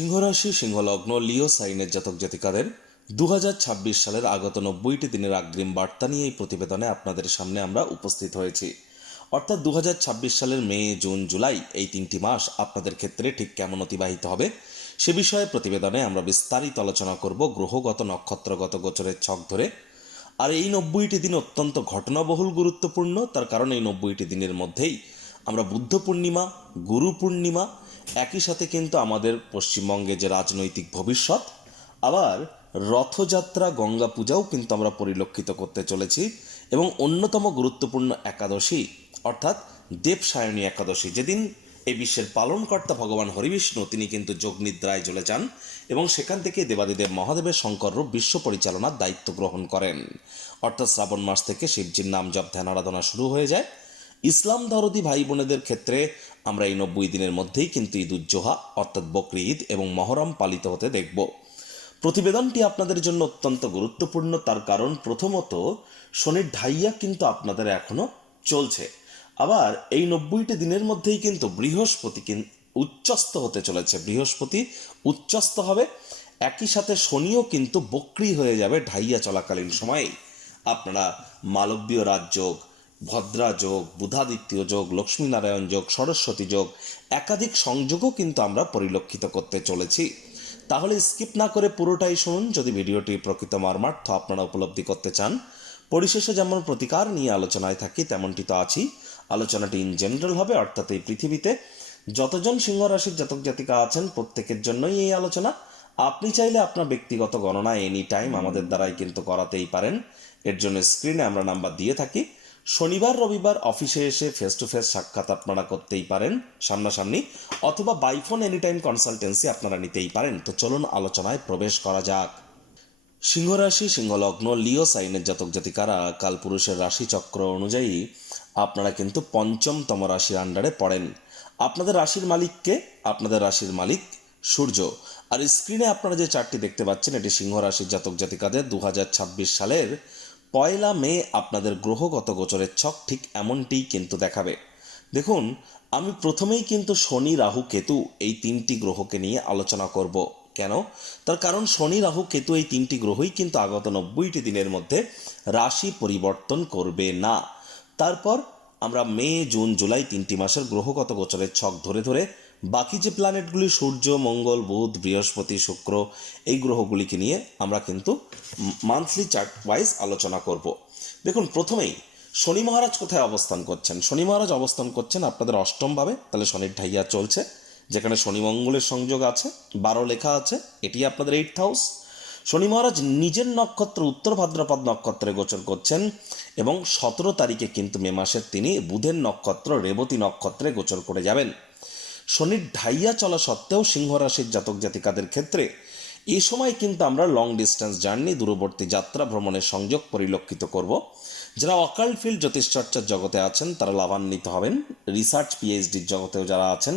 সিংহরাশি সিংহলগ্ন লিও সাইনের জাতক জাতিকাদের 2026 সালের আগত 90টি দিনের অগ্রিম বার্তা নিয়ে এই প্রতিবেদনে আপনাদের সামনে আমরা উপস্থিত হয়েছি। অর্থাৎ 2026 সালের মে, জুন, জুলাই এই 3টি মাস আপনাদের ক্ষেত্রে ঠিক কেমন অতিবাহিত হবে সে বিষয়ে প্রতিবেদনে আমরা বিস্তারিত আলোচনা করব গ্রহগত নক্ষত্রগত গোচরের ছক ধরে। আর এই 90টি দিন অত্যন্ত ঘটনাবহুল গুরুত্বপূর্ণ, তার কারণ এই 90টি দিনের মধ্যেই আমরা বুদ্ধ পূর্ণিমা, গুরু পূর্ণিমা, একই সাথে কিন্তু আমাদের পশ্চিমবঙ্গে যে রাজনৈতিক ভবিষ্যৎ, আবার রথযাত্রা, গঙ্গা পূজাও কিন্তু আমরা পরিলক্ষিত করতে চলেছি। এবং অন্যতম গুরুত্বপূর্ণ একাদশী অর্থাৎ দেবসায়নী একাদশী, যেদিন এই বিশ্বের পালনকর্তা ভগবান হরিবিষ্ণু তিনি কিন্তু যোগনিদ্রায় চলে যান এবং সেখান থেকে দেবাদিদেব মহাদেবের শঙ্কর রূপ বিশ্ব পরিচালনার দায়িত্ব গ্রহণ করেন। অর্থাৎ শ্রাবণ মাস থেকে শিবজির নাম জপ ধ্যান আরাধনা শুরু হয়ে যায়। ইসলাম ধর্মী ভাই বোনেদের ক্ষেত্রে আমরা এই 90 দিনের মধ্যেই কিন্তু ঈদ উজ্জোহা অর্থাৎ বকরি ঈদ এবং মহরম পালিত হতে দেখব। প্রতিবেদনটি আপনাদের জন্য অত্যন্ত গুরুত্বপূর্ণ, তার কারণ প্রথমত শনির ঢাইয়া কিন্তু আপনাদের এখনো চলছে। আবার এই 90টি দিনের মধ্যেই কিন্তু বৃহস্পতি উচ্চস্থ হতে চলেছে, বৃহস্পতি উচ্চস্থ হবে। একই সাথে শনিও কিন্তু বক্রি হয়ে যাবে ঢাইয়া চলাকালীন সময়েই। আপনারা মালব্যীয় রাজযোগ, ভদ্রা যোগ, বুধাদিত্য যোগ, লক্ষ্মীনারায়ণ যোগ, সরস্বতী যোগ, একাধিক সংযোগও কিন্তু আমরা পরিলক্ষিত করতে চলেছি। তাহলে স্কিপ না করে পুরোটাই শুনুন যদি ভিডিওটি প্রকৃত মর্মার্থ আপনারা উপলব্ধি করতে চান। পরিশেষে যেমন প্রতিকার নিয়ে আলোচনায় থাকি তেমনটি তো আছি। আলোচনাটি ইন জেনারেল হবে, অর্থাৎ এই পৃথিবীতে যতজন সিংহ রাশির জাতক জাতিকা আছেন প্রত্যেকের জন্যই এই আলোচনা। আপনি চাইলে আপনার ব্যক্তিগত গণনা এনি টাইম আমাদের দ্বারাই কিন্তু করাতেই পারেন। এর জন্য স্ক্রিনে আমরা নাম্বার দিয়ে থাকি। শনিবার রবিবার অফিসে এসে ফেস টু ফেস সাক্ষাৎ আপনারা করতেই পারেন সামনাসামনি, অথবা বাইফোন এনি টাইম কনসালটেন্সি আপনারা নিতেই পারেন। তো চলুন আলোচনায় প্রবেশ করা যাক। সিংহরাশি সিংহলগ্ন লিও সাইনের জাতক জাতিকারা কালপুরুষের রাশিচক্র অনুযায়ী আপনারা কিন্তু পঞ্চমতম রাশির আন্ডারে পড়েন। আপনাদের রাশির মালিককে, আপনাদের রাশির মালিক সূর্য। আর স্ক্রিনে আপনারা যে চার্টটি দেখতে পাচ্ছেন এটি সিংহ রাশির জাতক জাতিকাদের 2026 সালের 1 মে আপনাদের গ্রহগত গোচরের ছক ঠিক এমনটিই কিন্তু দেখাবে। দেখুন, আমি প্রথমেই কিন্তু শনি, রাহু, কেতু এই 3টি গ্রহকে নিয়ে আলোচনা করব। কেন? তার কারণ শনি, রাহু, কেতু এই 3টি গ্রহই কিন্তু আগত 90টি দিনের মধ্যে রাশি পরিবর্তন করবে না। তারপর আমরা মে, জুন, জুলাই 3টি মাসের গ্রহগত গোচরের ছক ধরে ধরে বাকি যে প্ল্যানেটগুলি সূর্য, মঙ্গল, বুধ, বৃহস্পতি, শুক্র এই গ্রহগুলিকে নিয়ে আমরা কিন্তু মান্থলি চার্ট ওয়াইজ আলোচনা করব। দেখুন, প্রথমেই শনি মহারাজ কোথায় অবস্থান করছেন? শনি মহারাজ অবস্থান করছেন আপনাদের অষ্টম ভাবে, তাহলে শনির ঢাইয়া চলছে, যেখানে শনি মঙ্গলের সংযোগ আছে, 12 লেখা আছে, এটি আপনাদের 8th হাউস। শনি মহারাজ নিজের নক্ষত্র উত্তর ভাদ্রপদ নক্ষত্রে গোচর করছেন এবং 17 তারিখে কিন্তু মে মাসের তিনি বুধের নক্ষত্র রেবতী নক্ষত্রে গোচর করে যাবেন। শনির ঢাইয়া চলা সত্ত্বেও সিংহ রাশির জাতক জাতিকাদের ক্ষেত্রে এই সময় কিন্তু আমরা লং ডিস্টেন্স জার্নি, দূরবর্তী যাত্রা ভ্রমণের সংযোগ পরিলক্ষিত করব। যারা অকাল্ট ফিল্ড জ্যোতিষচর্চার জগতে আছেন তারা লাভান্বিত হবেন। রিসার্চ পিএইচডির জগতেও যারা আছেন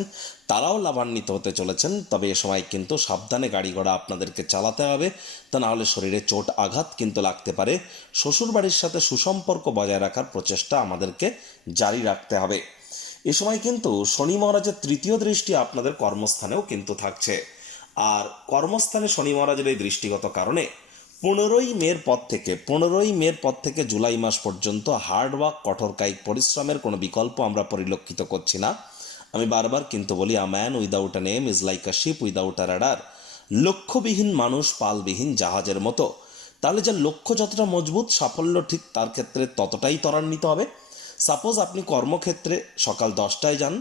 তারাও লাভান্বিত হতে চলেছেন। তবে এ সময় কিন্তু সাবধানে গাড়ি ঘোড়া আপনাদেরকে চালাতে হবে, তা নাহলে শরীরে চোট আঘাত কিন্তু লাগতে পারে। শ্বশুরবাড়ির সাথে সুসম্পর্ক বজায় রাখার প্রচেষ্টা আমাদেরকে জারি রাখতে হবে। এ সময় কিন্তু শনি মহারাজের 3য় দৃষ্টি আপনাদের কর্মস্থানেও কিন্তু থাকছে। আর কর্মস্থানে শনি মহারাজের এই দৃষ্টিগত কারণে 15ই মের পর থেকে জুলাই মাস পর্যন্ত হার্ডওয়ার্ক, কঠোর কায়িক পরিশ্রমের কোনো বিকল্প আমরা পরিলক্ষিত করছি না। আমি বারবার কিন্তু বলি, a man without a name is like a ship without a rudder. লক্ষ্যবিহীন মানুষ পালবিহীন জাহাজের মতো। তাহলে যে লক্ষ্য যতটা মজবুত, সাফল্য ঠিক তার ক্ষেত্রে ততটাই ত্বরান্বিত হবে। সাপোজ আপনি কর্মক্ষেত্রে সকাল 10টায় যান,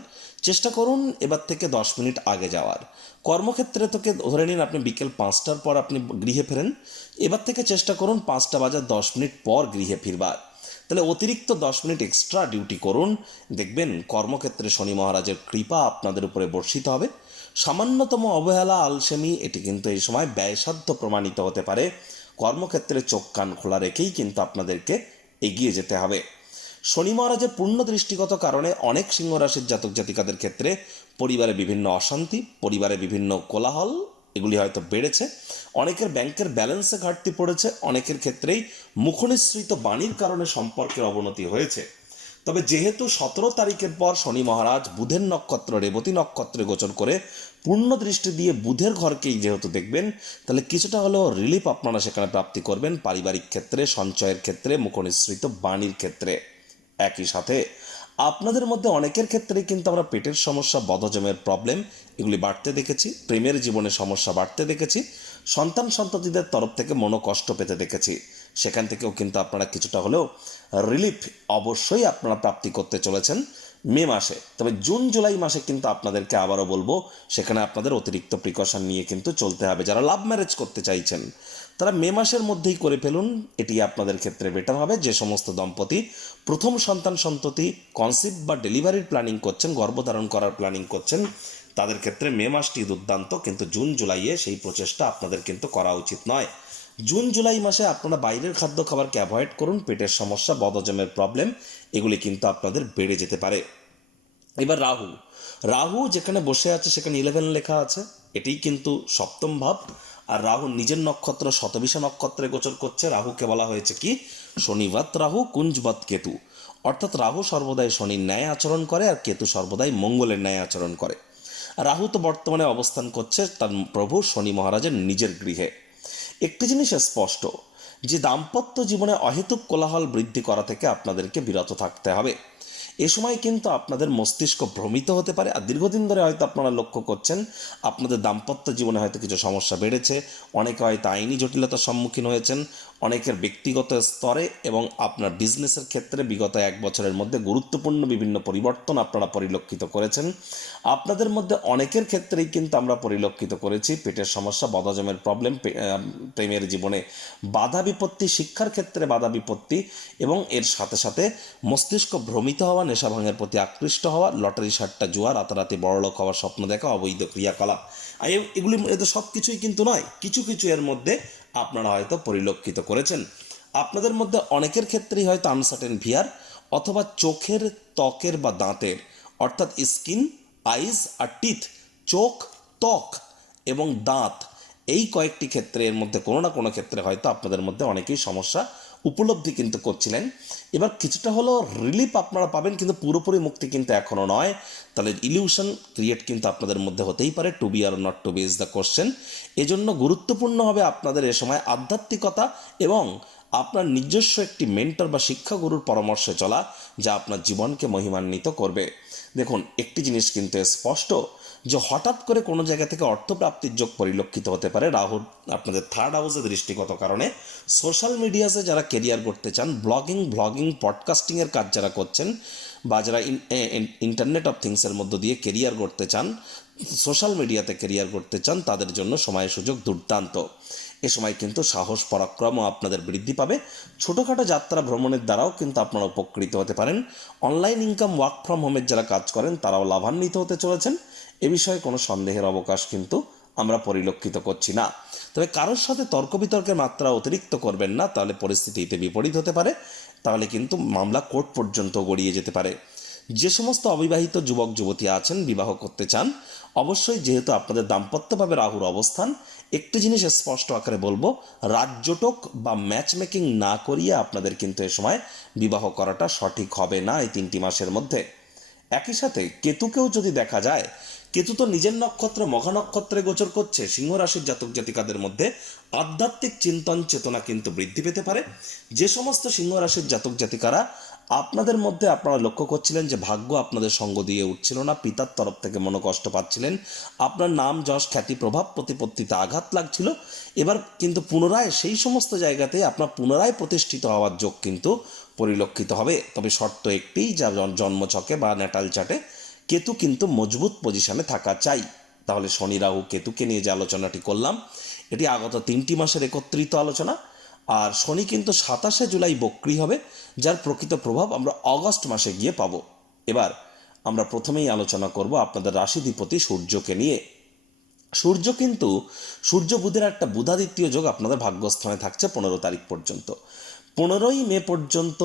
চেষ্টা করুন এবার থেকে 10 মিনিট আগে যাওয়ার। কর্মক্ষেত্রে থেকে ধরে নিন আপনি বিকেল 5টার পর আপনি গৃহে ফেরেন, এবার থেকে চেষ্টা করুন 5টা বাজার 10 মিনিট পর গৃহে ফিরবার। তাহলে অতিরিক্ত 10 মিনিট এক্সট্রা ডিউটি করুন, দেখবেন কর্মক্ষেত্রে শনি মহারাজের কৃপা আপনাদের উপরে বর্ষিত হবে। সামান্যতম অবহেলা, আলসেমি এটি কিন্তু এই সময় ব্যয়সাধ্য প্রমাণিত হতে পারে। কর্মক্ষেত্রে চোখ কান খোলা রেখেই কিন্তু আপনাদেরকে এগিয়ে যেতে হবে। শনি মহারাজের পূর্ণ দৃষ্টিগত কারণে অনেক সিংহ রাশির জাতক জাতিকাদের ক্ষেত্রে পরিবারে বিভিন্ন অশান্তি, পরিবারে বিভিন্ন কোলাহল এগুলি হয়তো বেড়েছে। অনেকের ব্যাংকের ব্যালেন্সে ঘাটতি পড়েছে, অনেকের ক্ষেত্রেই মুখনিসৃত বাণীর কারণে সম্পর্কের অবনতি হয়েছে। তবে যেহেতু 17 তারিখের পর শনি মহারাজ বুধের নক্ষত্র রেবতী নক্ষত্রে গোচর করে পূর্ণ দৃষ্টি দিয়ে বুধের ঘরকেই যেহেতু দেখবেন, তাহলে কিছুটা হলেও রিলিফ আপনারা সেখানে প্রাপ্তি করবেন পারিবারিক ক্ষেত্রে, সঞ্চয়ের ক্ষেত্রে, মুখনিসৃত বাণীর ক্ষেত্রে। একই সাথে আপনাদের মধ্যে অনেকের ক্ষেত্রেই কিন্তু আমরা পেটের সমস্যা, বদহজমের প্রবলেম এগুলি বাড়তে দেখেছি, প্রেমের জীবনে সমস্যা বাড়তে দেখেছি, সন্তান সন্ততিদের তরফ থেকে মনোকষ্ট পেতে দেখেছি। সেখান থেকেও কিন্তু আপনারা কিছুটা হলেও রিলিফ অবশ্যই আপনারা প্রাপ্তি করতে চলেছেন মে মাসে। তবে জুন জুলাই মাসে কিন্তু আপনাদেরকে আবারও বলবো, সেখানে আপনাদের অতিরিক্ত প্রিকশন নিয়ে কিন্তু চলতে হবে। যারা লাভ ম্যারেজ করতে চাইছেন তারা মে মাসের মধ্যেই করে ফেলুন, এটি আপনাদের ক্ষেত্রে বেটার হবে। যে সমস্ত দম্পতি প্রথম সন্তান সন্ততি কনসিভ বা ডেলিভারির প্ল্যানিং করছেন, গর্ভধারণ করার প্ল্যানিং করছেন, তাদের ক্ষেত্রে মে মাসটি দুর্দান্ত, কিন্তু জুন জুলাইয়ে সেই প্রচেষ্টা আপনাদের কিন্তু করা উচিত নয়। জুন জুলাই মাসে আপনারা বাইরের খাদ্য খাবারকে অ্যাভয়েড করুন। পেটের সমস্যা, বদহজমের প্রবলেম এগুলি কিন্তু আপনাদের বেড়ে যেতে পারে। এবার রাহু, রাহু যেখানে বসে আছে সেখানে 11 লেখা আছে, এটাই কিন্তু সপ্তম ভাব। আর রাহু নিজের নক্ষত্র শতবিশা নক্ষত্রে গোচর করছে। রাহুকে বলা হয়েছে কি শনিবাত রাহু কুঞ্জবাত কেতু, অর্থাৎ রাহু সর্বদাই শনির ন্যায় আচরণ করে আর কেতু সর্বদাই মঙ্গলের ন্যায় আচরণ করে। রাহু তো বর্তমানে অবস্থান করছে তার প্রভু শনি মহারাজের নিজের গৃহে। একটি জিনিস স্পষ্ট, যে দাম্পত্য জীবনে অহেতুক কোলাহল বৃদ্ধি করা থেকে আপনাদেরকে বিরত থাকতে হবে। এ সময় কিন্তু আপনাদের মস্তিষ্ক ভ্রমিত হতে পারে। আর দীর্ঘদিন ধরে হয়তো আপনারা লক্ষ্য করছেন আপনাদের দাম্পত্য জীবনে হয়তো কিছু সমস্যা বেড়েছে, অনেকে হয়তো আইনি জটিলতার সম্মুখীন হয়েছেন, অনেকের ব্যক্তিগত স্তরে এবং আপনার বিজনেসের ক্ষেত্রে বিগত 1 বছরের মধ্যে গুরুত্বপূর্ণ বিভিন্ন পরিবর্তন আপনারা পরিলক্ষিত করেছেন। আপনাদের মধ্যে অনেকের ক্ষেত্রেই কিন্তু আমরা পরিলক্ষিত করেছি পেটের সমস্যা, বদহজমের প্রবলেম, প্রেমের জীবনে বাধা বিপত্তি, শিক্ষার ক্ষেত্রে বাধা বিপত্তি, এবং এর সাথে সাথে মস্তিষ্ক ভ্রমিত হওয়া, নেশা ভাঙের প্রতি আকৃষ্ট হওয়া, লটারি সাট্টা জুয়া, রাতারাতি বড়লোক হওয়ার স্বপ্ন দেখা, অবৈধ ক্রিয়াকলাপ, এগুলি এতে সব কিছুই কিন্তু নয়, কিছু কিছু এর মধ্যে আপনারা হয়তো পরিলক্ষিত করেছেন। আপনাদের মধ্যে অনেকের ক্ষেত্রেই হয়তো আনসার্টেন ভিয়ার অথবা চোখের, ত্বকের বা দাঁতের, অর্থাৎ স্কিন, আইজ আর টিথ, চোখ, ত্বক এবং দাঁত, এই কয়েকটি ক্ষেত্রে এর মধ্যে কোনো না কোনো ক্ষেত্রে হয়তো আপনাদের মধ্যে অনেকেই সমস্যা উপলব্ধি কিন্তু করছিলেন। এবার কিছুটা হলো রিলিফ আপনারা পাবেন, কিন্তু পুরোপুরি মুক্তি কিন্তু এখনও নয়। তাহলে ইলিউশন ক্রিয়েট কিন্তু আপনাদের মধ্যে হতেই পারে। To be or not to be is the question. এজন্য গুরুত্বপূর্ণ হবে আপনাদের এ সময় আধ্যাত্মিকতা এবং আপনার নিজস্ব একটি মেন্টর বা শিক্ষাগুরুর পরামর্শে চলা, যা আপনার জীবনকে মহিমান্বিত করবে। দেখুন, একটি জিনিস কিন্তু স্পষ্ট, যে হঠাৎ করে কোনো জায়গা থেকে অর্থপ্রাপ্তির যোগ পরিলক্ষিত হতে পারে। রাহুর আপনাদের 3rd হাউসে দৃষ্টিগত কারণে সোশ্যাল মিডিয়াতে যারা কেরিয়ার করতে চান, ভ্লগিং, পডকাস্টিংয়ের কাজ যারা করছেন, বা যারা ইন্টারনেট অফ থিংসের মধ্য দিয়ে কেরিয়ার করতে চান, সোশ্যাল মিডিয়াতে কেরিয়ার করতে চান, তাদের জন্য সময় সুযোগ দুর্দান্ত। এ সময় কিন্তু সাহস পরাক্রমও আপনাদের বৃদ্ধি পাবে। ছোটোখাটো যাত্রা ভ্রমণের দ্বারাও কিন্তু আপনারা উপকৃত হতে পারেন। অনলাইন ইনকাম, ওয়ার্ক ফ্রম হোমের যারা কাজ করেন তারাও লাভান্বিত হতে চলেছেন। এ বিষয়ে কোনো সন্দেহের অবকাশ কিন্তু আমরা পরিলক্ষিত করছি না। তবে কারোর সাথে তর্ক বিতর্কের মাত্রা অতিরিক্ত করবেন না, তাহলে পরিস্থিতিতে বিপরীত হতে পারে, তাহলে কিন্তু মামলা কোর্ট পর্যন্ত গড়িয়ে যেতে পারে। যে সমস্ত অবিবাহিত যুবক যুবতী আছেন, বিবাহ করতে চান, অবশ্যই যেহেতু আপনাদের দাম্পত্যভাবে রাহুর অবস্থান, একটি জিনিস স্পষ্ট আকারে বলবো, রাজ্যটক বা ম্যাচ মেকিং না করিয়ে আপনাদের কিন্তু এ সময় বিবাহ করাটা সঠিক হবে না এই 3টি মাসের মধ্যে। একই সাথে কেতুকেও যদি দেখা যায়, কেতু তো নিজের নক্ষত্র মঘা নক্ষত্রে গোচর করছে। সিংহ রাশির জাতক জাতিকাদের মধ্যে আধ্যাত্মিক চিন্তন চেতনা কিন্তু বৃদ্ধি পেতে পারে। যে সমস্ত সিংহ রাশির জাতক জাতিকারা আপনাদের মধ্যে আপনারা লক্ষ্য করছিলেন যে ভাগ্য আপনাদের সঙ্গ দিয়ে উঠছিল না, পিতার তরফ থেকে মনোকষ্ট পাচ্ছিলেন, আপনার নাম যশ খ্যাতি প্রভাব প্রতিপত্তিতে আঘাত লাগছিল, এবার কিন্তু পুনরায় সেই সমস্ত জায়গাতে আপনার পুনরায় প্রতিষ্ঠিত হওয়ার যোগ কিন্তু পরিলক্ষিত হবে। তবে শর্ত একটি, যা জন্মছকে বা ন্যাটাল চার্টে কেতু কিন্তু মজবুত পজিশনে থাকা চাই। তাহলে শনি রাহু কেতুকে নিয়ে যে আলোচনাটি করলাম, এটি আগত 3টি মাসের একত্রিত আলোচনা। আর শনি কিন্তু 27শে জুলাই বক্রী হবে, যার প্রকৃত প্রভাব আমরা অগস্ট মাসে গিয়ে পাবো। এবার আমরা প্রথমেই আলোচনা করব আপনাদের রাশিধিপতি সূর্যকে নিয়ে। সূর্য কিন্তু সূর্য বুধের একটা বুধাদিত্য যোগ আপনাদের ভাগ্যস্থানে থাকছে 15 তারিখ পর্যন্ত। 15ই মে পর্যন্ত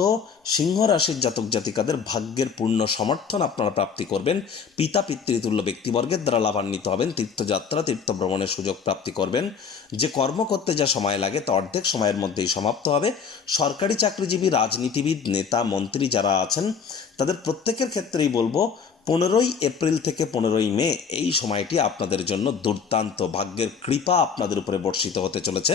সিংহ রাশির জাতক জাতিকাদের ভাগ্যের পূর্ণ সমর্থন আপনারা প্রাপ্তি করবেন। পিতা পিতৃতুল্য ব্যক্তিবর্গের দ্বারা লাভান্বিত হবেন। তীর্থযাত্রা, তীর্থ ভ্রমণের সুযোগ প্রাপ্তি করবেন। যে কর্ম করতে যা সময় লাগে তা অর্ধেক সময়ের মধ্যেই সমাপ্ত হবে। সরকারি চাকরিজীবী, রাজনীতিবিদ, নেতা, মন্ত্রী যারা আছেন, তাদের প্রত্যেকের ক্ষেত্রেই বলবো এপ্রিল থেকে 15 মে এই সময়টি আপনাদের জন্য দুর্দান্ত ভাগ্যের কৃপা আপনাদের উপরে বর্ষিত হতে চলেছে।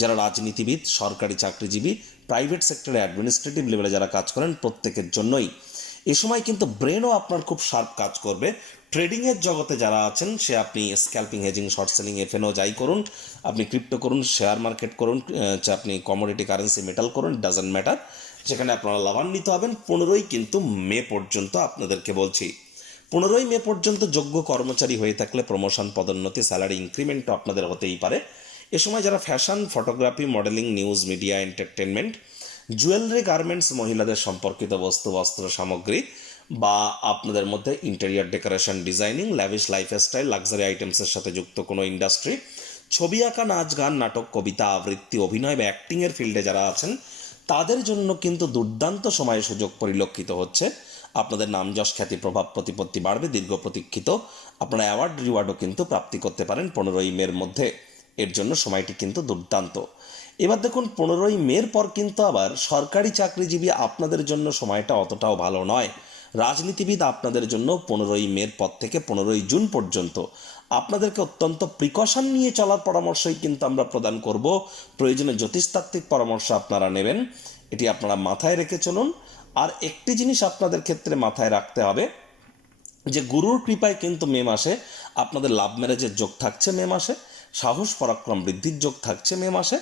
যারা রাজনীতিবিদ, সরকারি চাকরিজীবী, প্রাইভেট সেক্টরে অ্যাডমিনিস্ট্রেটিভ লেভেলে যারা কাজ করেন প্রত্যেকের জন্যই এ সময় কিন্তু ব্রেনও আপনার খুব শার্প কাজ করবে। ট্রেডিংয়ের জগতে যারা আছেন, সে আপনি scalping, hedging, short selling, F&O যাই করুন, আপনি ক্রিপ্টো করুন, শেয়ার মার্কেট করুন, আপনি কমোডিটি কারেন্সি মেটাল করুন, ডাজন্ট ম্যাটার, সেখানে আপনারা লাভান্বিত হবেন। 15 মে পর্যন্ত আপনাদেরকে বলছি, 15 মে পর্যন্ত যোগ্য কর্মচারী হয়ে থাকলে প্রমোশন, পদোন্নতি, স্যালারি ইনক্রিমেন্টও আপনাদের হতেই পারে। এ সময় যারা fashion, photography, modelling, news, media, entertainment, jewellery, garments, মহিলাদের সম্পর্কিত বস্তু, বস্ত্র সামগ্রী বা আপনাদের মধ্যে interior decoration, designing, lavish lifestyle, luxury আইটেমসের সাথে যুক্ত কোনো ইন্ডাস্ট্রি, ছবি আঁকা, নাচ গান, নাটক, কবিতা, আবৃত্তি, অভিনয় বা অ্যাক্টিংয়ের ফিল্ডে যারা আছেন তাদের জন্য কিন্তু দুর্দান্ত সময়ে সুযোগ পরিলক্ষিত হচ্ছে। আপনাদের নাম, যশ, খ্যাতি, প্রভাব, প্রতিপত্তি বাড়বে। দীর্ঘ প্রতীক্ষিত আপনারা অ্যাওয়ার্ড, রিওয়ার্ডও কিন্তু প্রাপ্তি করতে পারেন 15 মের মধ্যে। এর জন্য সময়টি কিন্তু দুর্দান্ত। এবার দেখুন, 15 মের পর কিন্তু আবার সরকারি চাকরিজীবী আপনাদের জন্য সময়টা অতটাও ভালো নয়। রাজনীতিবিদ আপনাদের জন্য 15 মের পর থেকে 15 জুন পর্যন্ত আপনাদেরকে অত্যন্ত প্রিকশন নিয়ে চলার পরামর্শই কিন্তু আমরা প্রদান করব। প্রয়োজনে জ্যোতিষতাত্ত্বিক পরামর্শ আপনারা নেবেন, এটি আপনারা মাথায় রেখে চলুন। আর একটি জিনিস আপনাদের ক্ষেত্রে মাথায় রাখতে হবে যে গুরুর কৃপায় কিন্তু মে মাসে আপনাদের লাভ ম্যারেজের যোগ থাকছে, মে মাসে সাহস পরাক্রম বৃদ্ধির যোগ থাকছে, মে মাসে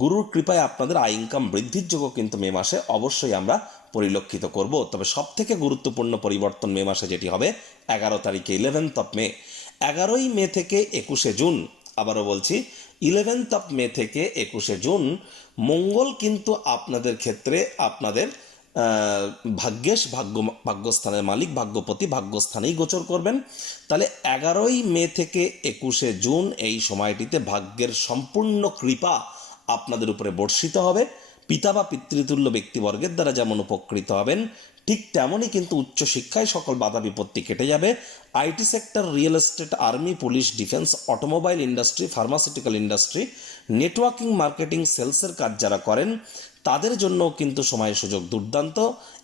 গুরুর কৃপায় আপনাদের আয় ইনকাম বৃদ্ধির যোগও কিন্তু মে মাসে অবশ্যই আমরা পরিলক্ষিত করব। তবে সবথেকে গুরুত্বপূর্ণ পরিবর্তন মে মাসে যেটি হবে 11 তারিখে, 11th মে, 11 মে থেকে 21 জুন, আবারও বলছি 11th মে থেকে 21 জুন, মঙ্গল কিন্তু আপনাদের ক্ষেত্রে আপনাদের ভাগ্যস্থানের মালিক, ভাগ্যপতি, ভাগ্যস্থানেই গোচর করবেন। তাহলে 11 মে থেকে 21 জুন এই সময়টিতে ভাগ্যের সম্পূর্ণ কৃপা আপনাদের উপরে বর্ষিত হবে। পিতা বা পিতৃতুল্য ব্যক্তিবর্গের দ্বারা যেমন উপকৃত হবেন, ঠিক তেমনই কিন্তু উচ্চশিক্ষায় সকল বাধা বিপত্তি কেটে যাবে। IT sector, real estate, army, police, defence, automobile industry, pharmaceutical industry, networking, marketing, সেলসের কাজ যারা করেন তাদের জন্য কিন্তু সময়ের সুযোগ দুর্দান্ত।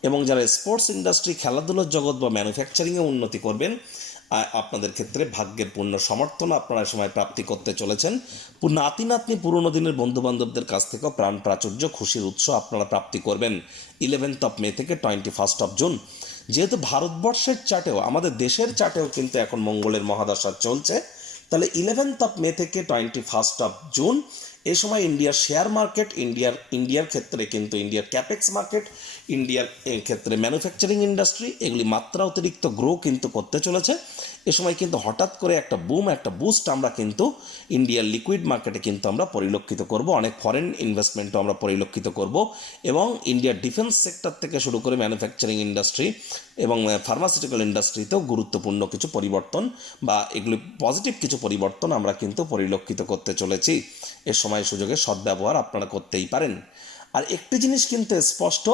এবং যারা স্পোর্টস ইন্ডাস্ট্রি, খেলাধুলার জগৎ বা ম্যানুফ্যাকচারিংয়ে উন্নতি করবেন, আপনাদের ক্ষেত্রে ভাগ্যের পূর্ণ সমর্থন আপনারা সময় প্রাপ্তি করতে চলেছেন। নাতি নাতনি, পুরনো দিনের বন্ধুবান্ধবদের কাছ থেকেও প্রাণ প্রাচুর্য, খুশির উৎস আপনারা প্রাপ্তি করবেন 11th মে থেকে 21st জুন। যেহেতু ভারতবর্ষের চার্টেও, আমাদের দেশের চার্টেও কিন্তু এখন মঙ্গলের মহাদশা চলছে, তাহলে 11th মে থেকে 21st জুন এই সময় ইন্ডিয়ার শেয়ার মার্কেট, ইন্ডিয়ার ক্ষেত্রে কিন্তু ইন্ডিয়ার ক্যাপেক্স মার্কেট, ইন্ডিয়ার ক্ষেত্রে ম্যানুফ্যাকচারিং ইন্ডাস্ট্রি, এগুলি মাত্রা অতিরিক্ত গ্রো কিন্তু করতে চলেছে। এ সময় কিন্তু হঠাৎ করে একটা বুস্ট আমরা কিন্তু ইন্ডিয়ার লিকুইড মার্কেটে কিন্তু আমরা পরিলক্ষিত করব। অনেক ফরেন ইনভেস্টমেন্টও আমরা পরিলক্ষিত করব এবং ইন্ডিয়ার ডিফেন্স সেক্টর থেকে শুরু করে ম্যানুফ্যাকচারিং ইন্ডাস্ট্রি এবং ফার্মাসিউটিক্যাল ইন্ডাস্ট্রিতেও গুরুত্বপূর্ণ কিছু পরিবর্তন বা এগুলি পজিটিভ কিছু পরিবর্তন আমরা কিন্তু পরিলক্ষিত করতে চলেছি। এ সময় সুযোগে সদ্ব্যবহার আপনারা করতেই পারেন। আর একটি জিনিস কিন্তু স্পষ্ট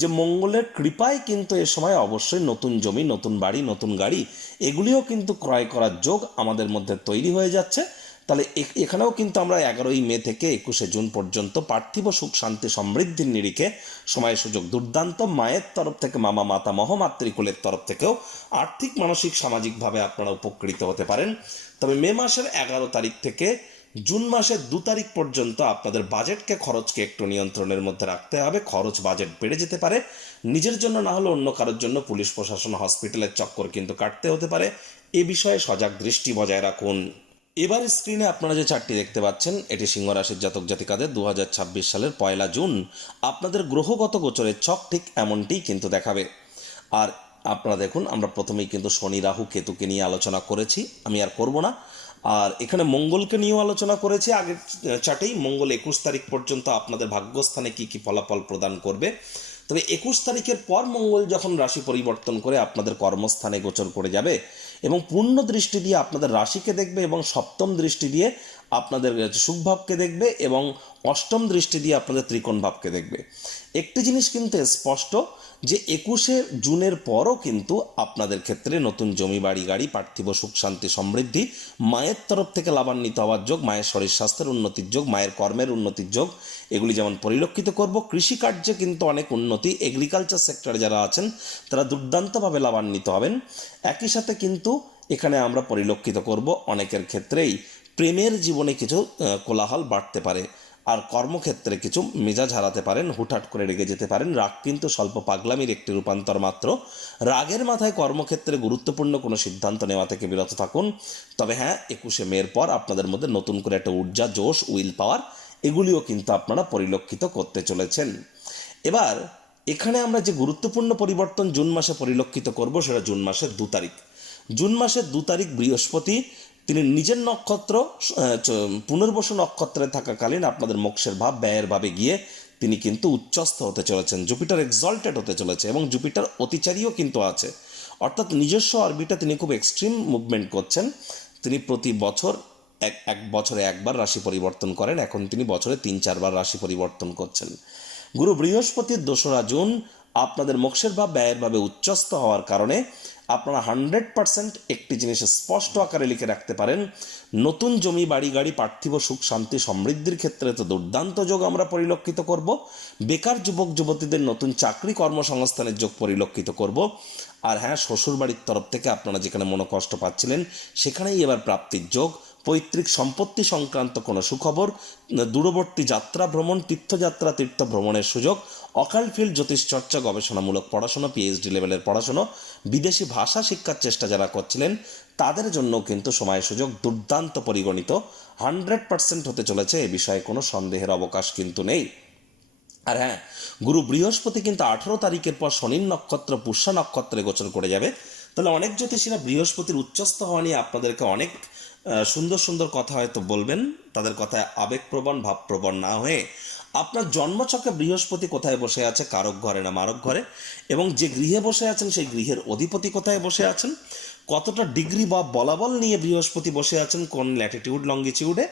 যে মঙ্গলের কৃপায় কিন্তু এ সময় অবশ্যই নতুন জমি, নতুন বাড়ি, নতুন গাড়ি এগুলিও কিন্তু ক্রয় করার যোগ আমাদের মধ্যে তৈরি হয়ে যাচ্ছে। তাহলে এখানেও কিন্তু আমরা 11 মে থেকে 21 জুন পর্যন্ত পার্থিব সুখ, শান্তি, সমৃদ্ধির নিরিখে সময় সুযোগ দুর্দান্ত। মায়ের তরফ থেকে, মামা, মাতামহ, মাতৃকুলের তরফ থেকেও আর্থিক, মানসিক, সামাজিকভাবে আপনারা উপকৃত হতে পারেন। তবে মে মাসের 11 তারিখ থেকে জুন মাসের 2 তারিখ পর্যন্ত আপনাদের বাজেটকে, খরচকে একটু নিয়ন্ত্রণের মধ্যে রাখতে হবে। খরচ, বাজেট বেড়ে যেতে পারে। নিজের জন্য না হলে অন্য কারোর জন্য পুলিশ প্রশাসন, হসপিটালের চক্কর কিন্তু কাটতে হতে পারে। এ বিষয়ে সজাগ দৃষ্টি বজায় রাখুন। এবার স্ক্রিনে আপনারা যে চার্টটি দেখতে পাচ্ছেন, এটি সিংহ রাশির জাতক জাতিকাদের 2026 সালের 1 জুন আপনাদের গ্রহগত গোচরের ছক ঠিক এমনটিই কিন্তু দেখাবে। আর আপনারা দেখুন, আমরা প্রথমেই কিন্তু শনি, রাহু, কেতুকে নিয়ে আলোচনা করেছি, আমি আর করব না। আর এখানে মঙ্গলকে নিয়েও আলোচনা করেছি আগের চার্টেই। মঙ্গল 21 তারিখ পর্যন্ত আপনাদের ভাগ্যস্থানে কি কি ফলাফল প্রদান করবে। তবে 21 তারিখের পর মঙ্গল যখন রাশি পরিবর্তন করে আপনাদের কর্মস্থানে গোচর করে যাবে এবং পূর্ণ দৃষ্টি দিয়ে আপনাদের রাশিকে দেখবে এবং সপ্তম দৃষ্টি দিয়ে আপনাদের সুখভাবকে দেখবে এবং অষ্টম দৃষ্টি দিয়ে আপনাদের ত্রিকোণ ভাবকে দেখবে। একটি জিনিস কিন্তু স্পষ্ট যে 21শে জুনের পরও কিন্তু আপনাদের ক্ষেত্রে নতুন জমি বাড়ি গাড়ি পার্থিব সুখ শান্তি সমৃদ্ধি, মায়ের তরফ থেকে লাভান্বিত হওয়ার যোগ, মায়ের শরীর স্বাস্থ্যের উন্নতির যোগ, মায়ের কর্মের উন্নতির যোগ, এগুলি যেমন পরিলক্ষিত করব। কৃষিকার্যে কিন্তু অনেক উন্নতি, এগ্রিকালচার সেক্টরে যারা আছেন তারা দুর্দান্তভাবে লাভান্বিত হবেন। একই সাথে কিন্তু এখানে আমরা পরিলক্ষিত করব অনেকের ক্ষেত্রেই প্রেমের জীবনে কিছু কোলাহল বাড়তে পারে, আর কর্মক্ষেত্রে কিছু মেজাজ হারাতে পারেন, হুটহাট করে রেগে যেতে পারেন। রাগ কিন্তু স্বল্প পাগলামির একটি রূপান্তর মাত্র। রাগের মাথায় কর্মক্ষেত্রে গুরুত্বপূর্ণ কোনো সিদ্ধান্ত নেওয়া থেকে বিরত থাকুন। তবে হ্যাঁ, 21শে মের পর আপনাদের মধ্যে নতুন করে একটা ঊর্জা, জোশ, উইল পাওয়ার এগুলিও কিন্তু আপনারা পরিলক্ষিত করতে চলেছেন। এবার এখানে আমরা যে গুরুত্বপূর্ণ পরিবর্তন জুন মাসে পরিলক্ষিত করব সেটা জুন মাসের 2 তারিখ। জুন মাসের 2 তারিখ বৃহস্পতি তিনি নিজের নক্ষত্র পুনর্বসু নক্ষত্রে থাকাকালীন আপনাদের মোক্ষের ভাব, ব্যয়ের ভাবে গিয়ে তিনি কিন্তু উচ্চস্থ হতে চলেছেন। জুপিটার এক্সল্টেড হতে চলেছে এবং জুপিটার অতিচারীও কিন্তু আছে, অর্থাৎ নিজস্ব অরবিটে তিনি খুব এক্সট্রিম মুভমেন্ট করছেন। তিনি প্রতি বছর এক বছরে একবার রাশি পরিবর্তন করেন, এখন তিনি বছরে 3-4 বার রাশি পরিবর্তন করছেন। গুরু বৃহস্পতির 2রা জুন আপনাদের মোক্ষের ভাব, ব্যয়ের ভাবে উচ্চস্থ হওয়ার কারণে আপনারা 100% একটি জিনিস স্পষ্ট আকারে লিখে রাখতে পারেন, নতুন জমি বাড়ি গাড়ি পার্থিব সুখ শান্তি সমৃদ্ধির ক্ষেত্রে তো দুর্দান্ত যোগ আমরা পরিলক্ষিত করব। বেকার যুবক যুবতীদের নতুন চাকরি কর্মসংস্থানের যোগ পরিলক্ষিত করব। আর হ্যাঁ, শ্বশুরবাড়ির তরফ থেকে আপনারা যেখানে মনোকষ্ট পাচ্ছিলেন সেখানেই এবার প্রাপ্তির যোগ। পৈতৃক সম্পত্তি সংক্রান্ত কোনো সুখবর, দূরবর্তী যাত্রা ভ্রমণ, তীর্থযাত্রা, তীর্থ ভ্রমণের সুযোগ, অকাল ফিল্ড, জ্যোতিষচর্চা, গবেষণামূলক পড়াশোনা, পিএইচডি লেভেলের পড়াশোনা, বিদেশি ভাষা শিক্ষার চেষ্টা যারা করছিলেন তাদের জন্য কিন্তু সময় সুযোগ দুর্দান্ত পরিগণিত 100% হতে চলেছে, এ বিষয়ে কোনো সন্দেহের অবকাশ কিন্তু নেই। আর হ্যাঁ, গুরু বৃহস্পতি কিন্তু 18 তারিখের পর শনির নক্ষত্র পুষ্যা নক্ষত্রে গোচর করে যাবে। তাহলে অনেক জ্যোতিষীরা বৃহস্পতির উচ্চস্থ হওয়া নিয়ে আপনাদেরকে অনেক সুন্দর সুন্দর কথা হয়তো বলবেন, তাদের কথায় আবেগপ্রবণ ভাবপ্রবণ না হয়ে আপনার জন্মছকে বৃহস্পতি কোথায় বসে আছে, কারক ঘরে না মারক ঘরে, এবং যে গৃহে বসে আছেন সেই গৃহের অধিপতি কোথায় বসে আছেন, কতটা ডিগ্রি বা বলাবল নিয়ে বৃহস্পতি বসে আছেন, কোন ল্যাটিটিউড লঙ্গিটিউডে,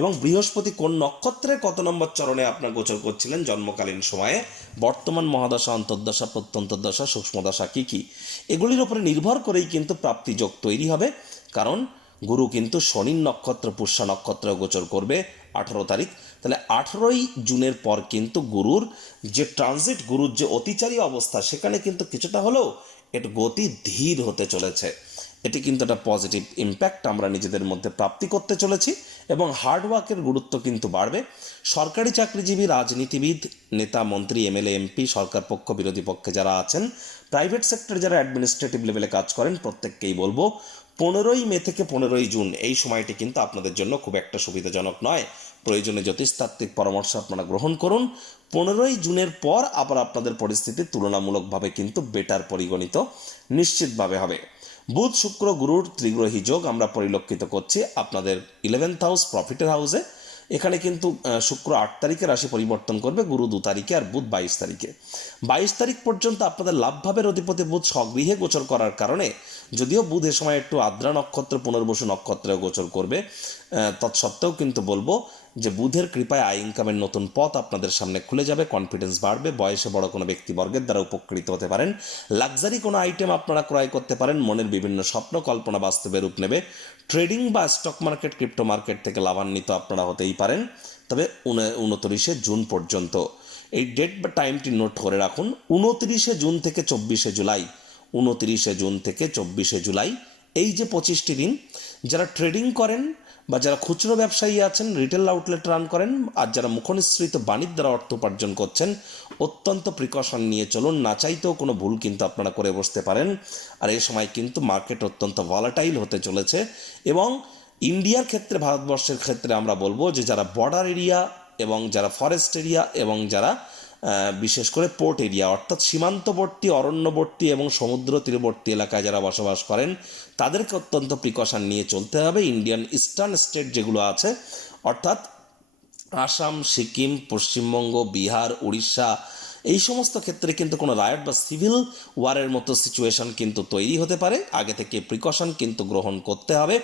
এবং বৃহস্পতি কোন নক্ষত্রে কত নম্বর চরণে আপনার গোচর করছিলেন জন্মকালীন সময়ে, বর্তমান মহাদশা, অন্তর্দশা, প্রত্যন্তর্দশা, সূক্ষ্মদশা কী কী, এগুলির উপরে নির্ভর করেই কিন্তু প্রাপ্তিযোগ তৈরি হবে। কারণ গুরু কিন্তু শনির নক্ষত্র পুষ্যা নক্ষত্রে গোচর করবে 18 তারিখ। তাহলে 18ই জুনের পর কিন্তু গুরুর যে ট্রানজিট, গুরুর যে অতিচারী অবস্থা, সেখানে কিন্তু কিছুটা হলেও একটু গতি ধীর হতে চলেছে। এটি কিন্তু একটা পজিটিভ ইম্প্যাক্ট আমরা নিজেদের মধ্যে প্রাপ্তি করতে চলেছি এবং হার্ডওয়ার্কের গুরুত্ব কিন্তু বাড়বে। সরকারি চাকরিজীবী, রাজনীতিবিদ, নেতা, মন্ত্রী, এমএলএ, এমপি, সরকার পক্ষ, বিরোধী পক্ষে যারা আছেন, প্রাইভেট সেক্টরে যারা অ্যাডমিনিস্ট্রেটিভ লেভেলে কাজ করেন, প্রত্যেককেই বলবো 15ই মে থেকে 15ই জুন এই সময়টি কিন্তু আপনাদের জন্য খুব একটা সুবিধাজনক নয়। প্রয়োজনে জ্যোতিষতাত্ত্বিক পরামর্শ আপনারা গ্রহণ করুন। 15ই জুনের পর আবার আপনাদের পরিস্থিতি তুলনামূলকভাবে কিন্তু বেটার পরিগণিত নিশ্চিতভাবে হবে। বুধ শুক্র গুরুর ত্রিগ্রহী যোগ আমরা পরিলক্ষিত করছি আপনাদের 11th হাউস, প্রফিটের হাউসে। এখানে কিন্তু শুক্র 8 তারিখে রাশি পরিবর্তন করবে, গুরু 2 তারিখে, আর বুধ 22 তারিখে। 22 তারিখ পর্যন্ত আপনাদের লাভভাবের অধিপতি বুধ স্বগৃহে গোচর করার কারণে, যদিও বুধ এ সময় একটু আদ্রা নক্ষত্র পুনর্বসু নক্ষত্রেও গোচর করবে, তৎসত্ত্বেও কিন্তু বলবো যে বুধের কৃপায় আয় ইনকামের নতুন পথ আপনাদের সামনে খুলে যাবে, কনফিডেন্স বাড়বে, বয়সে বড় কোনো ব্যক্তিবর্গের দ্বারা উপকৃত হতে পারেন, লাক্সারি কোনো আইটেম আপনারা ক্রয় করতে পারেন, মনের বিভিন্ন স্বপ্ন কল্পনা বাস্তবে রূপ নেবে, ট্রেডিং বা স্টক মার্কেট, ক্রিপ্টো মার্কেট থেকে লাভান্বিত আপনারা হতেই পারেন। তবে 29শে জুন পর্যন্ত এই ডেট বা টাইমটি নোট করে রাখুন। 29শে জুন থেকে 24শে জুলাই, 29শে জুন থেকে 24শে জুলাই, এই যে 25টি দিন যারা ট্রেডিং করেন বা যারা খুচরো ব্যবসায়ী আছেন, রিটেল আউটলেট রান করেন, আর যারা মুখনিসৃত বাণিজ্য দ্বারা অর্থ উপার্জন করছেন, অত্যন্ত প্রিকশন নিয়ে চলুন। না চাইতেও কোনো ভুল কিন্তু আপনারা করে বসতে পারেন। আর এই সময় কিন্তু মার্কেট অত্যন্ত ভলাটাইল হতে চলেছে এবং ইন্ডিয়ার ক্ষেত্রে, ভারতবর্ষের ক্ষেত্রে আমরা বলবো যে যারা বর্ডার এরিয়া এবং যারা ফরেস্ট এরিয়া এবং যারা বিশেষ করে পোর্ট এরিয়া অর্থাৎ সীমান্তবর্তী, অরণ্যবর্তী এবং সমুদ্র তীরবর্তী এলাকায় যারা বসবাস করেন, তাদেরকে অত্যন্ত প্রিকশন নিয়ে চলতে হবে। ইন্ডিয়ান ইস্টার্ন স্টেট যেগুলো আছে অর্থাৎ আসাম, সিকিম, পশ্চিমবঙ্গ, বিহার, উড়িষ্যা এই সমস্ত ক্ষেত্রে কিন্তু কোনো রায়ট বা সিভিল ওয়ারের মতো সিচুয়েশন কিন্তু তৈরি হতে পারে। আগে থেকে প্রিকশন কিন্তু গ্রহণ করতে হবে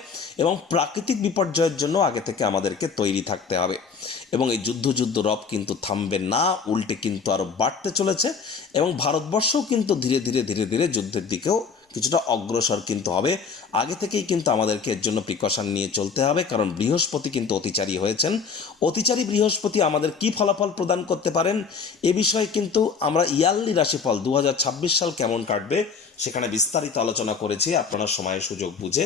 এবং প্রাকৃতিক বিপর্যয়ের জন্য আগে থেকে আমাদেরকে তৈরি থাকতে হবে। এবং এই যুদ্ধ রব কিন্তু থামবে না, উল্টে কিন্তু আরও বাড়তে চলেছে এবং ভারতবর্ষও কিন্তু ধীরে ধীরে যুদ্ধের দিকেও কিছুটা অগ্রসর কিন্তু হবে। আগে থেকেই কিন্তু আমাদেরকে এর জন্য প্রিকশন নিয়ে চলতে হবে, কারণ বৃহস্পতি কিন্তু অতিচারী হয়েছেন। অতিচারী বৃহস্পতি আমাদের কি ফলাফল প্রদান করতে পারেন এ বিষয়ে কিন্তু আমরা ইয়ারলি রাশিফল 2026 সাল কেমন কাটবে সেখানে বিস্তারিত আলোচনা করেছি। আপনারা সময়ের সুযোগ বুঝে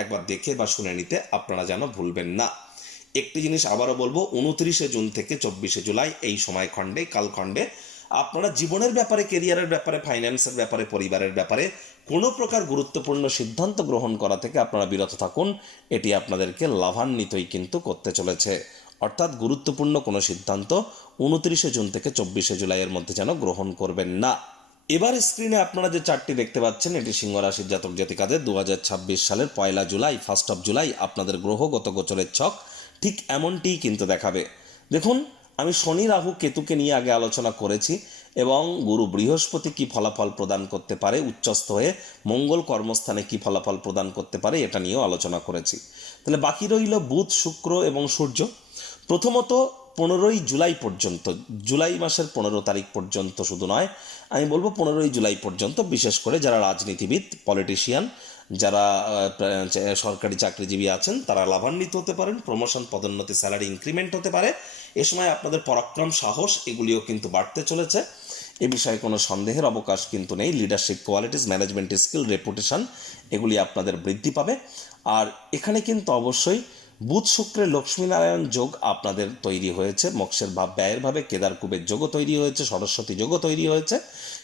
একবার দেখে বা শুনে নিতে আপনারা যেন ভুলবেন না। একটি জিনিস আবারও বলবো, 29শে জুন থেকে 24শে জুলাই এই সময়খণ্ডে কালখণ্ডে আপনারা জীবনের ব্যাপারে, কেরিয়ারের ব্যাপারে, ফাইন্যান্সের ব্যাপারে, পরিবারের ব্যাপারে কোনো প্রকার গুরুত্বপূর্ণ সিদ্ধান্ত গ্রহণ করা থেকে আপনারা বিরত থাকুন। এটি আপনাদেরকে লাভান্বিতই কিন্তু করতে চলেছে। অর্থাৎ গুরুত্বপূর্ণ কোনো সিদ্ধান্ত 29শে জুন থেকে 24শে জুলাইয়ের মধ্যে যেন গ্রহণ করবেন না। এবার স্ক্রিনে আপনারা যে চার্টটি দেখতে পাচ্ছেন এটি সিংহ রাশির জাতক জাতিকাদের 2026 সালের 1 জুলাই 1 জুলাই আপনাদের গ্রহগত গোচরের ছক ঠিক এমনটিই কিন্তু দেখাবে। দেখুন, আমি শনি রাহু কেতুকে নিয়ে আগে আলোচনা করেছি এবং গুরু বৃহস্পতি কি ফলাফল প্রদান করতে পারে, উচ্চস্থ হয়ে মঙ্গল কর্মস্থানে কি ফলাফল প্রদান করতে পারে এটা নিয়েও আলোচনা করেছি। তাহলে বাকি রইল বুধ, শুক্র এবং সূর্য। প্রথমত 15ই জুলাই পর্যন্ত, জুলাই মাসের 15 তারিখ পর্যন্ত শুধু নয়, আমি বলবো 15ই জুলাই পর্যন্ত, বিশেষ করে যারা রাজনীতিবিদ, পলিটিশিয়ান, যারা সরকারি চাকরিজীবী আছেন তারা লাভান্বিত হতে পারেন। প্রমোশন, পদোন্নতি, স্যালারি ইনক্রিমেন্ট হতে পারে। এ সময় আপনাদের পরাক্রম, সাহস এগুলিও কিন্তু বাড়তে চলেছে। এ বিষয়ে কোনো সন্দেহের অবকাশ কিন্তু নেই। Leadership qualities, management skill, reputation এগুলি আপনাদের বৃদ্ধি পাবে। আর এখানে কিন্তু অবশ্যই বুধ শুক্রের লক্ষ্মীনারায়ণ যোগ আপনাদের তৈরি হয়েছে। মোক্ষের ভাব, ব্যয়ের ভাবে কেদার কুবের যোগও তৈরি হয়েছে, সরস্বতী যোগও তৈরি হয়েছে।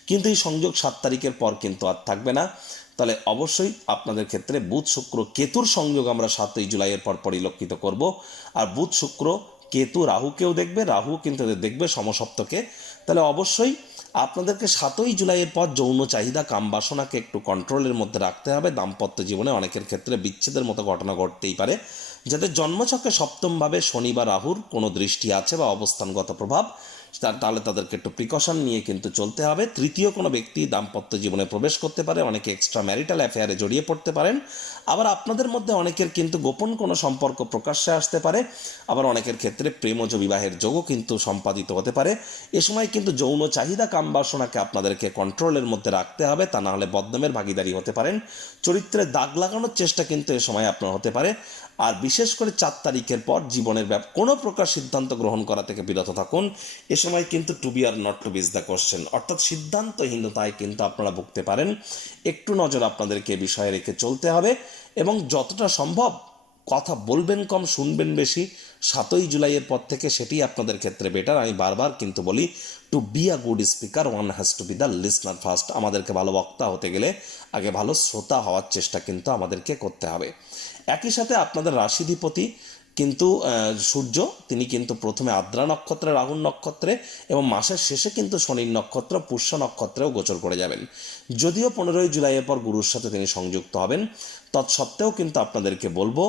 কিন্তু এই সংযোগ 7 তারিখের পর কিন্তু আর থাকবে না। তাহলে অবশ্যই আপনাদের ক্ষেত্রে বুধ শুক্র কেতুর সংযোগ আমরা 7ই জুলাইয়ের পর পরিলক্ষিত করব। আর বুধ শুক্র কেতু রাহুকেও দেখবে, রাহু কিন্তু দেখবে সমসপ্তকে। তাহলে অবশ্যই আপনাদেরকে 7ই জুলাইয়ের পর যৌন চাহিদা, কাম বাসনাকে একটু কন্ট্রোলের মধ্যে রাখতে হবে। দাম্পত্য জীবনে অনেকের ক্ষেত্রে বিচ্ছেদের মতো ঘটনা ঘটতেই পারে। যাদের জন্মছকে সপ্তমভাবে শনি বা রাহুর কোনো দৃষ্টি আছে বা অবস্থানগত প্রভাব, তাহলে তাদেরকে একটু প্রিকশন নিয়ে কিন্তু চলতে হবে। তৃতীয় কোনো ব্যক্তি দাম্পত্য জীবনে প্রবেশ করতে পারে, অনেকে এক্সট্রা ম্যারিটাল অ্যাফেয়ারে জড়িয়ে পড়তে পারেন। আবার আপনাদের মধ্যে অনেকের কিন্তু গোপন কোনো সম্পর্ক প্রকাশ্যে আসতে পারে। আবার অনেকের ক্ষেত্রে প্রেমজ বিবাহের যোগও কিন্তু সম্পাদিত হতে পারে। এ সময় কিন্তু যৌন চাহিদা, কামবাসনাকে আপনাদেরকে কন্ট্রোলের মধ্যে রাখতে হবে, তা না হলে বদনামের ভাগীদারি হতে পারেন। চরিত্রে দাগ লাগানোর চেষ্টা কিন্তু এ সময় আপনার হতে পারে। আর বিশেষ করে 4 তারিখের পর জীবনের কোনো প্রকার সিদ্ধান্ত গ্রহণ করা থেকে বিরত থাকুন। এ সময় কিন্তু to be or not to be is the question, অর্থাৎ সিদ্ধান্তহীনতায় কিন্তু আপনারা ভুগতে পারেন। একটু নজর আপনাদেরকে এ বিষয়ে রেখে চলতে হবে এবং যতটা সম্ভব কথা বলবেন কম, শুনবেন বেশি। 7ই জুলাইয়ের পর থেকে সেটি আপনাদের ক্ষেত্রে বেটার। আমি বারবার কিন্তু বলি, to be a good speaker one has to be the listener first. আমাদেরকে ভালো বক্তা হতে গেলে আগে ভালো শ্রোতা হওয়ার চেষ্টা কিন্তু আমাদেরকে করতে হবে। একই সাথে আপনাদের রাশিধিপতি কিন্তু সূর্য, তিনি কিন্তু প্রথমে আদ্রা নক্ষত্রে, রাহুর নক্ষত্রে এবং মাসের শেষে কিন্তু শনির নক্ষত্র পুষ্য নক্ষত্রেও গোচর করে যাবেন। যদিও 15ই জুলাইয়ের পর গুরুর সাথে তিনি সংযুক্ত হবেন, তৎসত্ত্বেও কিন্তু আপনাদেরকে বলবো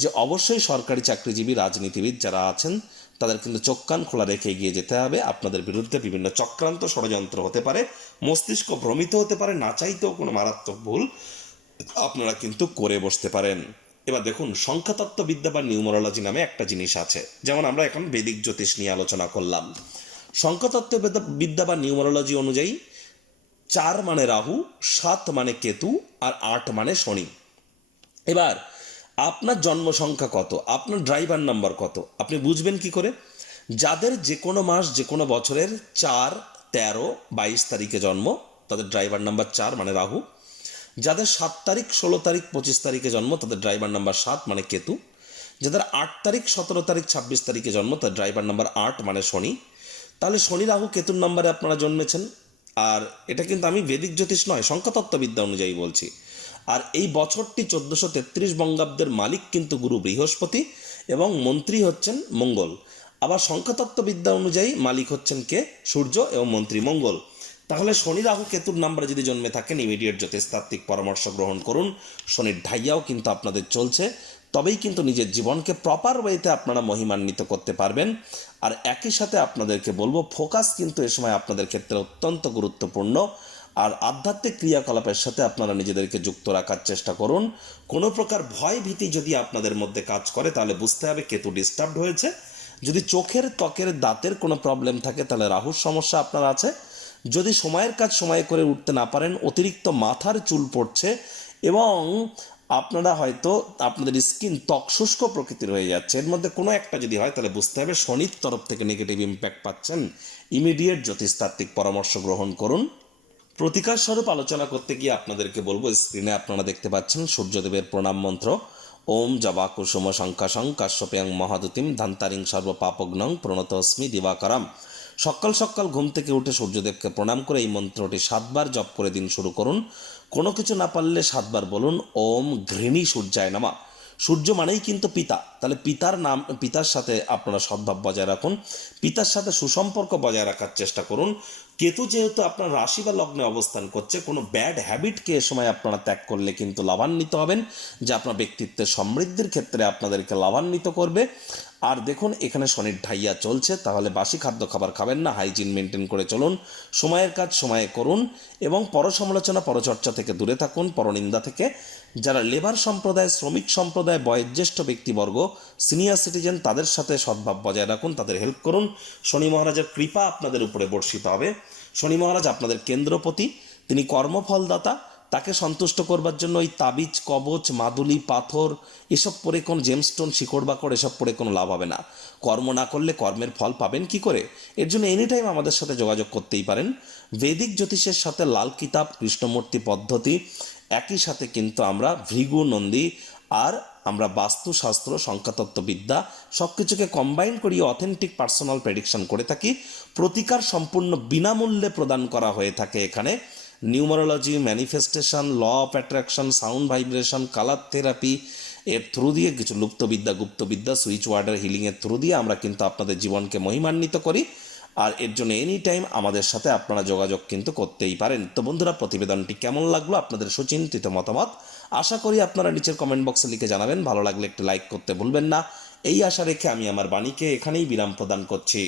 যে অবশ্যই সরকারি চাকরিজীবী, রাজনীতিবিদ যারা আছেন তাদের কিন্তু চোখ কান খোলা রেখে এগিয়ে যেতে হবে। আপনাদের বিরুদ্ধে বিভিন্ন চক্রান্ত, ষড়যন্ত্র হতে পারে, মস্তিষ্ক ভ্রমিত হতে পারে, না চাইতেও কোনো মারাত্মক ভুল আপনারা কিন্তু করে বসতে পারেন। এবার দেখুন, সংখ্যাতত্ত্ববিদ্যা বা নিউমারোলজি নামে একটা জিনিস আছে। যেমন আমরা এখন বৈদিক জ্যোতিষ নিয়ে আলোচনা করলাম। সংখ্যাতত্ত্ববিদ্যা বা নিউমারোলজি অনুযায়ী 4 মানে রাহু, 7 মানে কেতু আর 8 মানে শনি। এবার আপনার জন্ম সংখ্যা কত, আপনার ড্রাইভার নাম্বার কত, আপনি বুঝবেন কি করে? যাদের যে কোনো মাস, যে কোনো বছরের 4, 13, 22 তারিখে জন্ম, তাদের ড্রাইভার নাম্বার 4 মানে রাহু। যাদের 7 তারিখ, 16 তারিখ, 25 তারিখে জন্ম, তাদের ড্রাইভার নাম্বার 7 মানে কেতু। যাদের 8 তারিখ, 17 তারিখ, 26 তারিখে জন্ম, তাদের ড্রাইভার নাম্বার 8 মানে শনি। তাহলে শনি রাহু কেতুর নাম্বারে আপনারা জন্মেছেন। আর এটা কিন্তু আমি বৈদিক জ্যোতিষ নয়, সংখ্যাতত্ত্ববিদ্যা অনুযায়ী বলছি। আর এই বছরটি 1433 বঙ্গাব্দের মালিক কিন্তু গুরু বৃহস্পতি এবং মন্ত্রী হচ্ছেন মঙ্গল। আবার সংখ্যাতত্ত্ববিদ্যা অনুযায়ী মালিক হচ্ছেন কে? সূর্য এবং মন্ত্রী মঙ্গল। তাহলে শনি রাহু কেতুর নাম্বারে যদি জন্মে থাকেন, ইমিডিয়েট জ্যোতিষতাত্ত্বিক পরামর্শ গ্রহণ করুন। শনির ঢাইয়াও কিন্তু আপনাদের চলছে, তবেই কিন্তু নিজের জীবনকে প্রপার ওয়েতে আপনারা মহিমান্বিত করতে পারবেন। আর একই সাথে আপনাদেরকে বলবো, ফোকাস কিন্তু এ সময় আপনাদের ক্ষেত্রে অত্যন্ত গুরুত্বপূর্ণ। আর আধ্যাত্মিক ক্রিয়াকলাপের সাথে আপনারা নিজেদেরকে যুক্ত রাখার চেষ্টা করুন। কোনো প্রকার ভয় ভীতি যদি আপনাদের মধ্যে কাজ করে তাহলে বুঝতে হবে কেতু ডিস্টার্বড হয়েছে। যদি চোখের ত্বকের দাঁতের কোনো প্রবলেম থাকে তাহলে রাহুর সমস্যা আপনার আছে। যদি সময়ের কাজ সময়ে করে উঠতে না পারেন, অতিরিক্ত মাথার চুল পড়ছে এবং আপনারা হয়তো আপনাদের স্কিন ত্বক শুষ্ক প্রকৃতির হয়ে যাচ্ছে, এর মধ্যে কোনো একটা যদি হয় তাহলে বুঝতে হবে শনির তরফ থেকে নেগেটিভ ইম্প্যাক্ট পাচ্ছেন। ইমিডিয়েট জ্যোতিষতাত্ত্বিক পরামর্শ গ্রহণ করুন। প্রতিকার স্বরূপ আলোচনা করতে গিয়ে আপনাদেরকে বলবো, স্ক্রিনে আপনারা দেখতে পাচ্ছেন সূর্যদেবের প্রণাম মন্ত্র। ওম জবা কুসুম শঙ্কাশং কাশ্যপেয়ং মহাদুতিম ধান্তারিং সর্বপাপগ্নং প্রণতস্মি দিবাকরম। সকাল সকাল ঘুম থেকে উঠে সূর্যদেবকে প্রণাম করে এই মন্ত্রটি 7 বার জপ করে দিন শুরু করুন। কোনো কিছু না পারলে 7 বার বলুন ওম ঘৃণী সূর্যায় নমঃ। সূর্য মানেই কিন্তু পিতা, তাহলে পিতার সাথে আপনারা সদ্ভাব বজায় রাখুন, পিতার সাথে সুসম্পর্ক বজায় রাখার চেষ্টা করুন। কেতু যেহেতু আপনার রাশি বা লগ্নে অবস্থান করছে, কোনো ব্যাড হ্যাবিটকে এ সময় আপনারা ত্যাগ করলে কিন্তু লাভান্বিত হবেন, যা আপনার ব্যক্তিত্বের সমৃদ্ধির ক্ষেত্রে আপনাদেরকে লাভান্বিত করবে। আর দেখুন, এখানে শনির ঢাইয়া চলছে, তাহলে বাসি খাদ্য খাবার খাবেন না, হাইজিন মেনটেন করে চলুন, সময়ের কাজ সময়ে করুন এবং পরসমালোচনা পরচর্চা থেকে দূরে থাকুন, পরনিন্দা থেকে। যারা লেবার সম্প্রদায়, শ্রমিক সম্প্রদায়, বয়োজ্যেষ্ঠ ব্যক্তিবর্গ, সিনিয়র সিটিজেন, তাদের সাথে সদ্ভাব বজায় রাখুন, তাদের হেল্প করুন। শনি মহারাজের কৃপা আপনাদের উপরে বর্ষিত হবে। শনি মহারাজ আপনাদের কেন্দ্রপতি, তিনি কর্মফলদাতা। তাকে সন্তুষ্ট করবার জন্য ওই তাবিজ, কবচ, মাদুলি, পাথর এসব পরে কোন জেমস্টোন, শিকড় বাকড় এসব পরে কোনো লাভ হবে না। কর্ম না করলে কর্মের ফল পাবেন কি করে? এর জন্য এনি টাইম আমাদের সাথে যোগাযোগ করতেই পারেন। বৈদিক জ্যোতিষের সাথে লাল কিতাব, কৃষ্ণমূর্তি পদ্ধতি, একই সাথে কিন্তু আমরা ভৃগু নন্দী আর আমরা বাস্তুশাস্ত্র, সংখ্যাতত্ত্ববিদ্যা সব কিছুকে কম্বাইন করিয়ে অথেন্টিক পার্সোনাল প্রেডিকশন করে থাকি। প্রতিকার সম্পূর্ণ বিনামূল্যে প্রদান করা হয়ে থাকে এখানে। Numerology, manifestation, law of attraction, sound vibration, colour therapy এর থ্রু দিয়ে, কিছু লুপ্তবিদ্যা, গুপ্তবিদ্যা, সুইচ ওয়ার্ডার হিলিংয়ের থ্রু দিয়ে আমরা কিন্তু আপনাদের জীবনকে মহিমান্বিত করি। আর এর জন্য এনি টাইম আমাদের সাথে আপনারা যোগাযোগ কিন্তু করতেই পারেন। তো বন্ধুরা, প্রতিবেদনটি কেমন লাগলো, আপনাদের সুচিন্তিত মতামত আশা করি আপনারা নিচের কমেন্ট বক্সে লিখে জানাবেন। ভালো লাগলে একটি লাইক করতে ভুলবেন না। এই আশা রেখে আমি আমার বাণীকে এখানেই বিরাম প্রদান করছি।